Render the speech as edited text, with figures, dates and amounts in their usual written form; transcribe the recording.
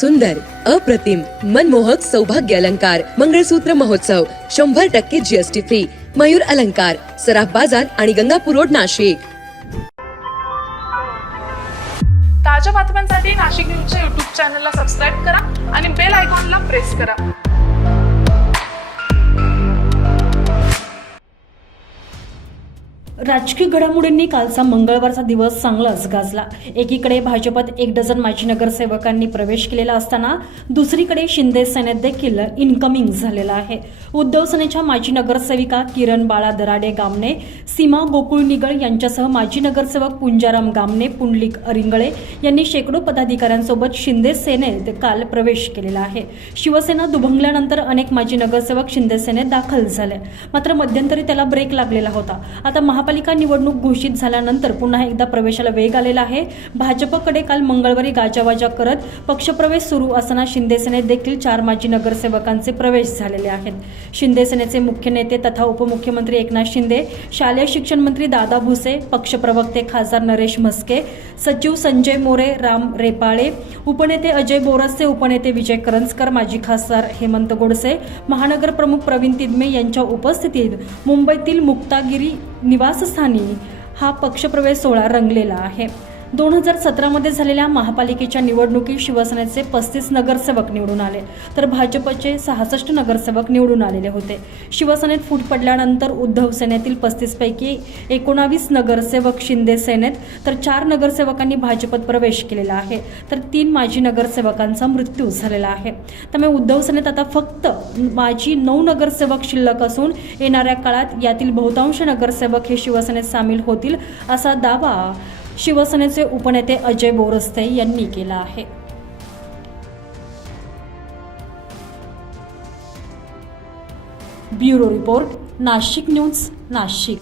सुंदर, अप्रतिम, मनमोहक सौभाग्य अलंकार मंगळसूत्र महोत्सव 100% GST फ्री. मयूर अलंकार, सराफ बाजार आणि गंगापूर रोड, नाशिक. ताज्या बातम्यांसाठी नाशिक न्यूजच्या YouTube चॅनलला सबस्क्राईब करा आणि बेल आयकॉनला प्रेस करा. राजकीय घडामोडींनी कालचा मंगळवारचा दिवस चांगलाच गाजला. एकीकडे भाजपात 1 डझन माजी नगरसेवकांनी प्रवेश केलेला असताना दुसरीकडे शिंदे सेनेत देखील इनकमिंग झालेला आहे. उद्धव सेनेच्या माजी नगरसेविका किरण बाळा दराडे गामणे, सीमा गोकुळ निगळ यांच्यासह माजी नगरसेवक पुंजाराम गामणे, पुंडलिक अरिंगळे यांनी शेकडो पदाधिकाऱ्यांसोबत शिंदे सेनेत काल प्रवेश केलेला आहे. शिवसेना दुभंगल्यानंतर अनेक माजी नगरसेवक शिंदे सेनेत दाखल झाले, मात्र मध्यंतरी त्याला ब्रेक लागलेला होता. आता महापालिका निवडणूक घोषित झाल्यानंतर पुन्हा एकदा प्रवेशाला वेग आलेला आहे. भाजपकडे काल मंगळवारी गाजावाजा करत पक्षप्रवेश सुरू असताना शिंदे सेनेत देखील 4 माजी नगरसेवकांचे प्रवेश झालेले आहेत. शिंदे सेनेचे मुख्य नेते तथा उपमुख्यमंत्री एकनाथ शिंदे, शालेय शिक्षण मंत्री दादा भुसे, पक्षप्रवक्ते खासदार नरेश म्हस्के, सचिव संजय मोरे, राम रेपाळे, उपनेते अजय बोरसे, उपनेते विजय करंजकर, माजी खासदार हेमंत गोडसे, महानगर प्रमुख प्रवीण तिदमे यांच्या उपस्थितीत मुंबईतील मुक्तागिरी निवासस्थानी हा पक्षप्रवेश सोहळा रंगलेला आहे. 2017 मध्ये झालेल्या महापालिकेच्या निवडणुकीत शिवसेनेचे 35 नगरसेवक निवडून आले, तर भाजपचे 66 नगरसेवक निवडून आलेले होते. शिवसेनेत फूट पडल्यानंतर उद्धव सेनेतील 35 पैकी 19 नगरसेवक शिंदे सेनेत, तर 4 नगरसेवकांनी भाजपत प्रवेश केलेला आहे, तर 3 माजी नगरसेवकांचा मृत्यू झालेला आहे. त्यामुळे उद्धव सेनेत आता फक्त माजी 9 नगरसेवक शिल्लक असून येणाऱ्या काळात यातील बहुतांश नगरसेवक हे शिवसेनेत सामील होतील, असा दावा शिवसेनेचे उपनेते अजय बोरस्ते यांनी केला आहे. Bureau report, Nashik news, Nashik.